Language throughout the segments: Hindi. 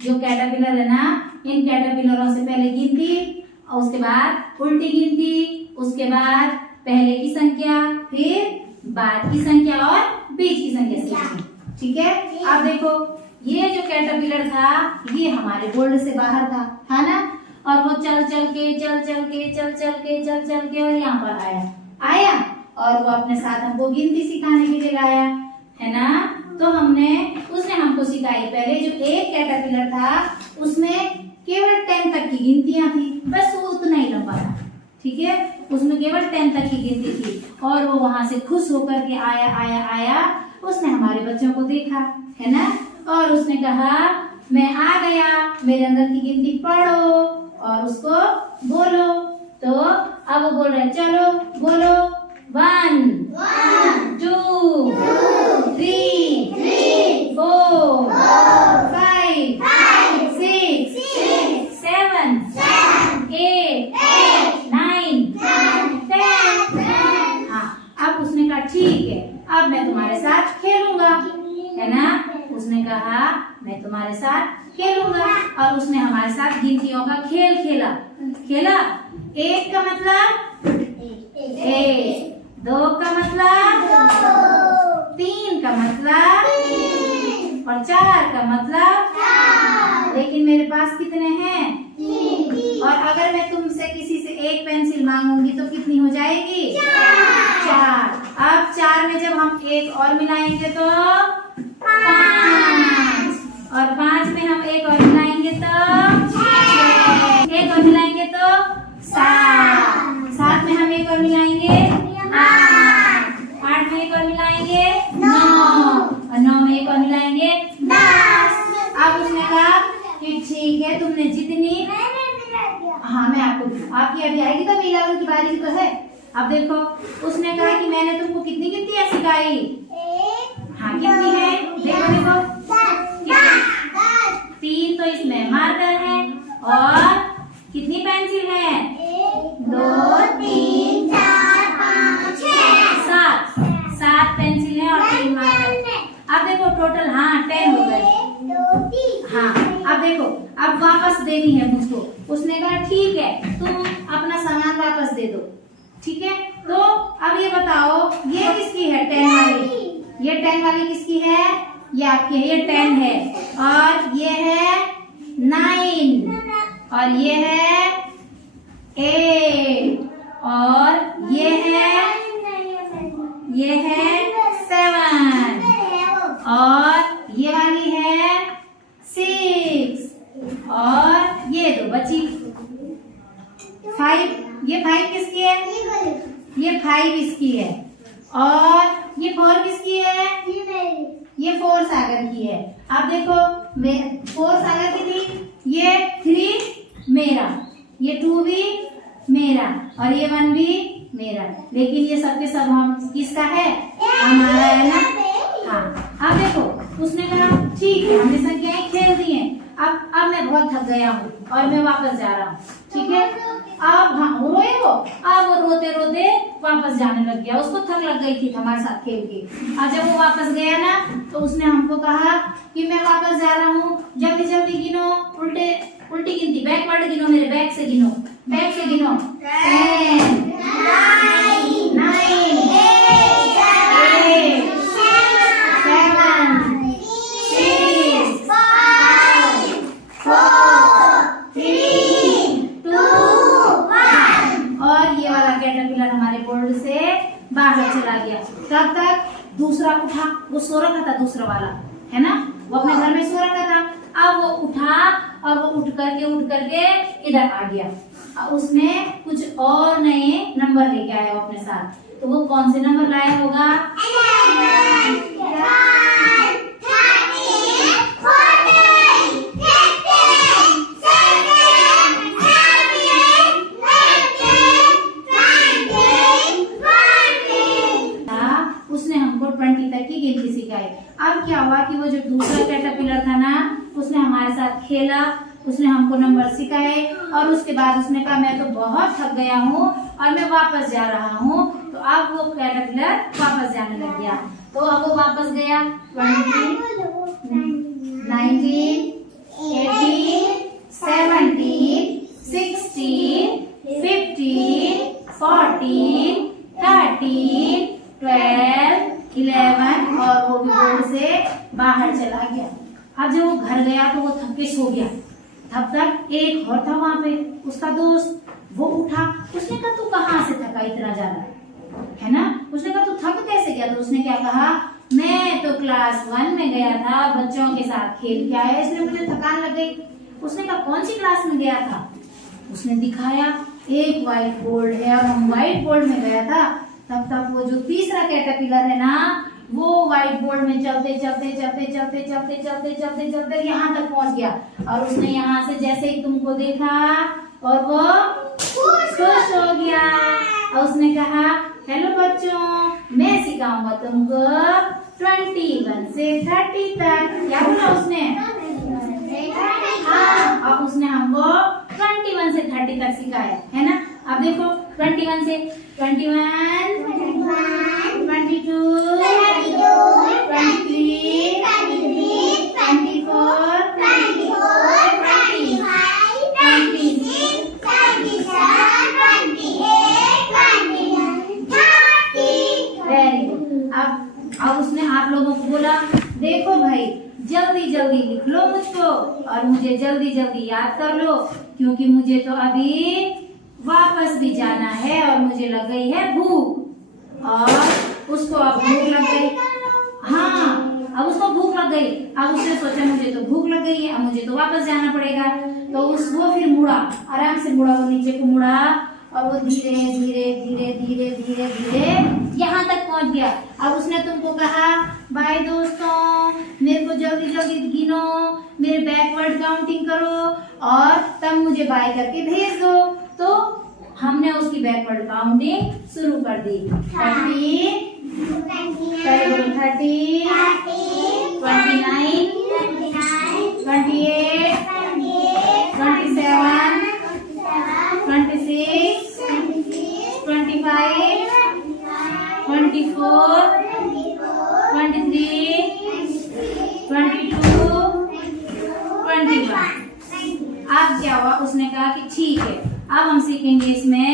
जो कैटरपिलर है ना, इन कैटरपिलरों से पहले गिनती, और उसके बाद उल्टी गिनती, उसके बाद पहले की संख्या, फिर बाद की संख्या और बीच की संख्या सीखी। ठीक है। अब देखो ये जो कैटरपिलर था ये हमारे बोर्ड से बाहर था ना, और वो चल चल के और यहाँ पर आया और वो अपने साथ हमको गिनती सिखाने के लिए आया, है ना। तो उसने हमको सिखाई। पहले जो एक कैटरपिलर था उसमें केवल 10 तक की गिनतियां थी, बस वो उतना ही लंबा था। ठीक है, उसमें केवल 10 तक की गिनती थी और वो वहां से खुश होकर के आया। उसने हमारे बच्चों को देखा, है ना, और उसने कहा मैं आ गया, मेरे अंदर की गिनती पढ़ो और उसको बोलो। तो अब वो बोल रहे हैं, चलो बोलो 1 2 3 4 5 6 7 8 9 10। हाँ, अब उसने कहा ठीक है, अब मैं तुम्हारे साथ खेलूंगा, है ना। उसने कहा मैं तुम्हारे साथ खेलूंगा और उसने हमारे साथ गिनतियों का खेल खेला। 1 का मतलब 1, 2 का मतलब 3 का मतलब और 4 का मतलब। लेकिन मेरे पास कितने हैं? और अगर मैं तुमसे किसी से एक पेंसिल मांगूंगी तो कितनी हो जाएगी? 4। अब 4 में जब हम एक और मिलाएंगे तो 5, और 5 में हम एक और मिलाएंगे तो 6, एक और मिलाएंगे तो 7, 7 में हम एक और मिलाएंगे 8, 8 में एक और मिलाएंगे 9, और 9 में एक और मिलाएंगे 10। अब उसने कहा कि ठीक है, तुमने जितनी, हाँ मैं आपकी अभी आएगी तो 11 की बारी तो है। अब देखो उसने कहा कि मैंने तुमको कितनी गिनतियां सिखाई। हाँ कितनी है? देखो 3 तो इसमें मार्कर है और कितनी पेंसिल है? 2 3 4 5 6 7 पेंसिल है और 3 मार्कर। अब देखो टोटल, हाँ 10 हो गए। हाँ अब देखो, अब वापस देनी है मुझको। उसने कहा ठीक है, तुम अपना सामान वापस दे दो। ठीक है, तो अब ये बताओ ये किसकी है? 10 वाली। ये 10 वाली किसकी है? ये आपकी है। ये 10 है और ये है 9 और ये है 8 और ये है 7 और ये वाली है 6 और ये 2 बची 5। ये 5 किसकी है? ये 5 इसकी है और ये 4 किसकी है? ये 4 सागर की है। अब देखो 4 सागर की थी, ये 3 मेरा, ये 2 भी मेरा और ये 1 भी मेरा। लेकिन ये सब के सब हम किसका है? हमारा है ना। हाँ अब देखो उसने कहा ठीक है, हमने संख्याएं खेल दी हैं, अब मैं बहुत थक गया हूँ और मैं वापस जा रहा हूँ। ठीक है, अब हाँ रोए वो, अब वो रोते रोते वापस जाने लग गया। उसको थक लग गई थी हमारे साथ खेल के। और जब वो वापस गया ना तो उसने हमको कहा कि मैं वापस जा रहा हूँ, जल्दी जल्दी गिनो, उल्टी गिनती, बैकवर्ड गिनो, मेरे बैक से गिनो 10 9 9 8 7 6 5 4 3 2 1। और ये वाला कैटरपिलर हमारे बोर्ड से बाहर चला गया। तब तक दूसरा उठा, वो सो रखा था दूसरा वाला, है ना, वो अपने घर में सो रखा था। अब वो उठा और वो उठ करके इधर आ गया। उसने कुछ और नए नंबर लेके आया अपने साथ। तो वो कौन से नंबर लाया होगा? उसने हमको 20 तक की गिनती सिखाई। अब क्या हुआ कि वो जो दूसरा कैटरपिलर था ना, उसने हमारे साथ खेला, उसने हमको नंबर सिखाए और उसके बाद उसने कहा मैं तो बहुत थक गया हूँ और मैं वापस जा रहा हूँ। तो अब वो कैटरपिलर वापस जाने लग गया। तो अब वो वापस गया 20 19 18 अब जब वो घर गया तो वो थक के सो गया। तब तक एक और था वहां पे उसका दोस्त, वो उठा। उसने कहा तू कहाँ से थका इतना ज्यादा, है ना। उसने कहा तू थक कैसे गया। तो उसने क्या कहा, मैं तो क्लास 1 में गया था, बच्चों के साथ खेल के आया, इसलिए मुझे थकान लग गई। उसने कहा कौन सी क्लास में गया था। उसने दिखाया, एक व्हाइट बोर्ड है और हम व्हाइट बोर्ड में गया था। तब तक वो जो तीसरा कैटरपिलर है ना, वो व्हाइट बोर्ड में चलते चलते चलते चलते चलते चलते चलते चलते यहाँ तक पहुंच गया। और उसने यहाँ से जैसे ही तुमको देखा और वो खुश हो गया। और उसने कहा हेलो बच्चों, मैं सिखाऊंगा तुमको 21 से 30 तक। क्या बोला उसने, हाँ, और उसने हमको 21 से 30 तक सिखाया, है ना। अब देखो 21 से 21, 22, 23, 24, अब उसने आप लोगों को बोला देखो भाई जल्दी जल्दी लिख लो मुझको और मुझे जल्दी जल्दी याद कर लो, क्योंकि मुझे तो अभी वापस भी जाना है और मुझे लग गई है भूख। और उसको अब भूख लग गई, हाँ अब उसको भूख लग गई। अब उसने सोचा मुझे तो भूख लग गई है, अब मुझे तो वापस जाना पड़ेगा। तो वो फिर मुड़ा, आराम से मुड़ा, वो नीचे को मुड़ा और वो धीरे धीरे धीरे धीरे धीरे धीरे यहाँ तक पहुंच गया। अब उसने तुमको कहा बाय दोस्तों, मेरे को जल्दी जल्दी गिनो, मेरे बैकवर्ड काउंटिंग करो और तब मुझे बाय करके भेज दो। तो हमने उसकी बैकवर्ड काउंटिंग शुरू कर दी। 30, 30, 29, 28, 27, 26, 25, 24, 23, 22, 21। अब क्या हुआ, उसने कहा कि ठीक है अब हम सीखेंगे इसमें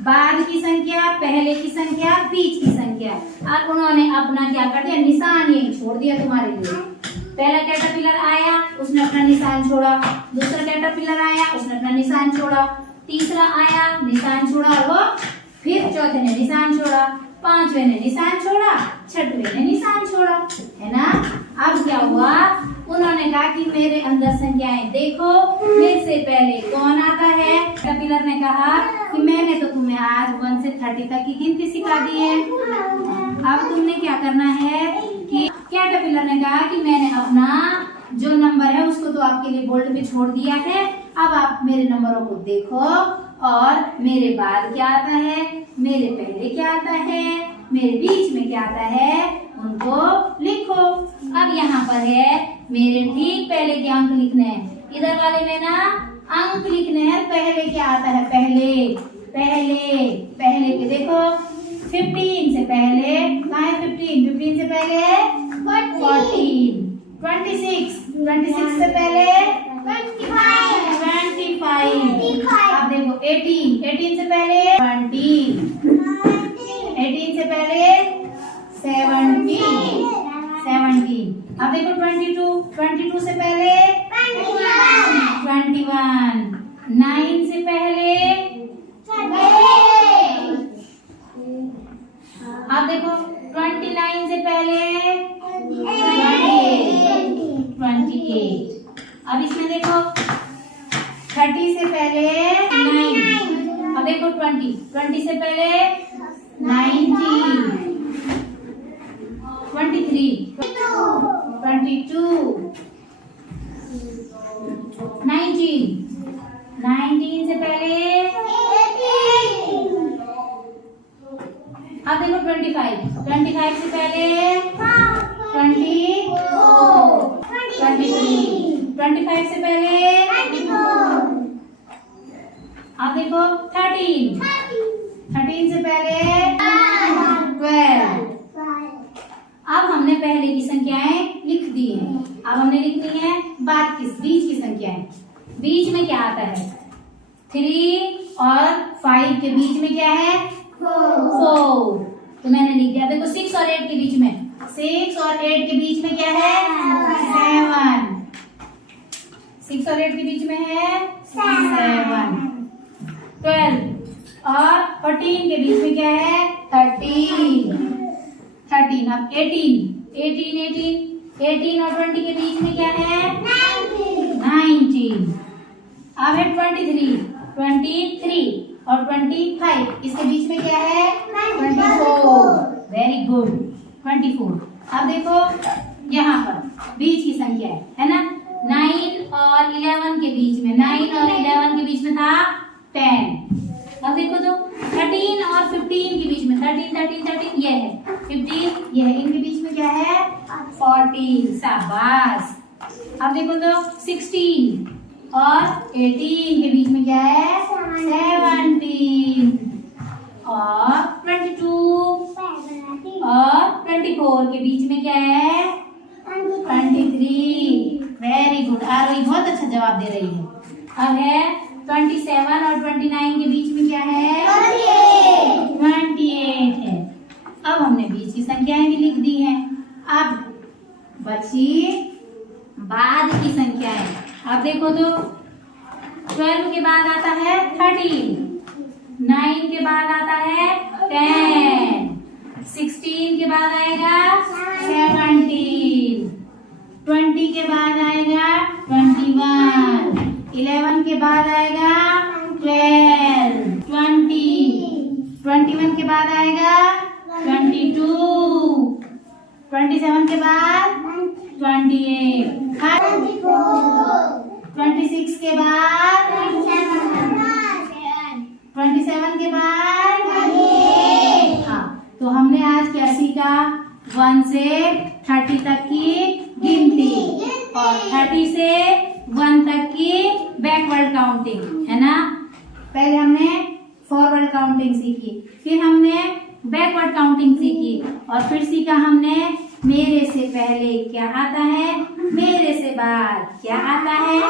बाद की संख्या, पहले की संख्या, बीच की संख्या। अब उन्होंने अपना क्या कर दिया, निशान यही छोड़ दिया तुम्हारे लिए। पहला कैटरपिलर आया, उसने अपना निशान छोड़ा। दूसरा कैटरपिलर आया, उसने अपना निशान छोड़ा। तीसरा आया, निशान छोड़ा और वो फिर चौथे ने निशान छोड़ा, पांचवे ने निशान छोड़ा, छठवे ने निशान छोड़ा, है ना। अब क्या हुआ, उन्होंने कहा कि मेरे अंदर संख्याएं देखो, मेरे से पहले कौन आता है। कैटरपिलर ने कहा कि मैंने तो तुम्हें आज 1 से 30 तक की गिनती सिखा दी है। अब तुमने क्या करना है कि कैटरपिलर ने कहा कि मैंने अपना जो नंबर है उसको तो आपके लिए बोल्ड पे छोड़ दिया है, अब आप मेरे नंबरों को देखो और मेरे बाद क्या आता है, मेरे पहले क्या आता है, मेरे बीच में क्या आता है, उनको लिखो। अब यहाँ पर है मेरे ठीक पहले के अंक लिखने हैं, इधर वाले में ना अंक लिखने हैं। पहले क्या आता है, पहले पहले पहले के देखो 15 से पहले कहाँ है, 15 से पहले 14, 26 से पहले 25। अब देखो 18 से पहले 20, 18 से पहले 17। अब देखो 22 से पहले 21, 9 से पहले। अब देखो 29 से पहले 28। अब इसमें देखो 30 से पहले 9। अब देखो 20 से पहले 19, 23, 22, 19 से पहले। अब देखो 25 से पहले 24, 25 से पहले। अब देखो 13 से पहले 12। अब हमने पहले की संख्याएं लिख दी हैं, अब हमने लिखनी है बाद की बीच की संख्याएं। बीच में क्या आता है, 3 और 5 के बीच में क्या है, 4। तो मैंने लिख दिया, देखो 6 और 8 के बीच में 6 और 8 के बीच में क्या है 7। 6 और 8 के बीच में है 7। 12 और 14 के बीच में क्या है 13। अब 18 और 20 के बीच में क्या है 19। अब है 23 और 25 इसके बीच में क्या है 24। Very good 24। अब देखो यहाँ पर बीच की संख्या है ना 9 और 11 के बीच में 9 और 11 के बीच में था 10। अब देखो तो 13 और 15 के बीच में 13 ये है 15 ये है इनके बीच में क्या है 14। शाबाश। अब देखो तो 16 और 18 के बीच में क्या है 17 और 22 और 24 के बीच में क्या है 23। वेरी गुड आरोही बहुत अच्छा जवाब दे रही है। अब है 27 और 29 के बीच में क्या है 28 है। अब हमने बीच की संख्याएं भी लिख दी हैं। अब बची बाद की संख्याएं। अब देखो तो 12 के बाद आता है 13, 9 के बाद आता है 10, 16 के बाद आएगा 17, 20 के बाद आएगा 21, 11 के बाद आएगा 12, 20, 21 के बाद आएगा 22, 27 के बाद 28, 26 के बाद 27 के बाद हाँ। तो हमने आज क्या सीखा 1 से 30 तक की गिनती और 30 से 1 तक की बैकवर्ड काउंटिंग है ना। पहले हमने फॉरवर्ड काउंटिंग सीखी, फिर हमने बैकवर्ड काउंटिंग सीखी और फिर सीखा हमने मेरे से पहले क्या आता है, मेरे से बाद क्या आता है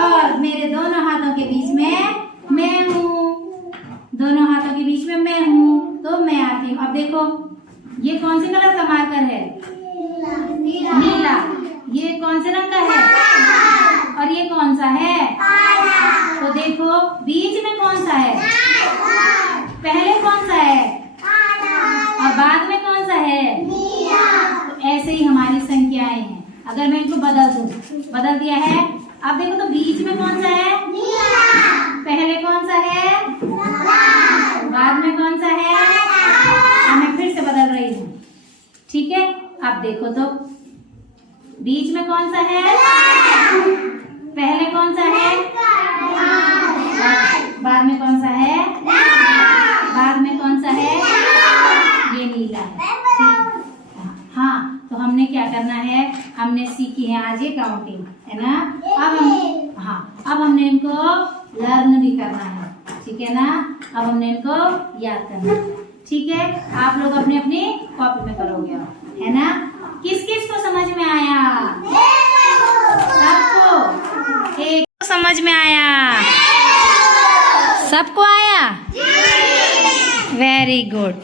और मेरे दोनों हाथों के बीच में मैं हूँ। दोनों हाथों के बीच में मैं हूँ तो मैं आती हूँ। अब देखो ये कौन सी कलर का मार्कर है नीला। ये कौन से रंग का है और ये कौन सा है तो देखो बीच में कौन सा है, पहले कौन सा है और बाद में कौन सा है। तो ऐसे ही हमारी संख्याएं हैं। अगर मैं इनको बदल दिया है। अब देखो तो बीच में कौन सा है पहले कौन सा है बाद में कौन सा है। मैं फिर से बदल रही हूँ ठीक है। अब देखो तो बीच में कौन सा है पहले कौन सा है बाद में कौन सा है बाद में कौन सा है ये नीला है। हाँ तो हमने क्या करना है, हमने सीखी है आज ये काउंटिंग है ना। अब हमने इनको लर्न भी करना है ठीक है ना। अब हमने इनको याद करना है ठीक है। आप लोग अपने अपनी कॉपी में करोगे है ना। किस किस को समझ में आया, सबको एक को समझ में आया, सबको आया वेरी गुड।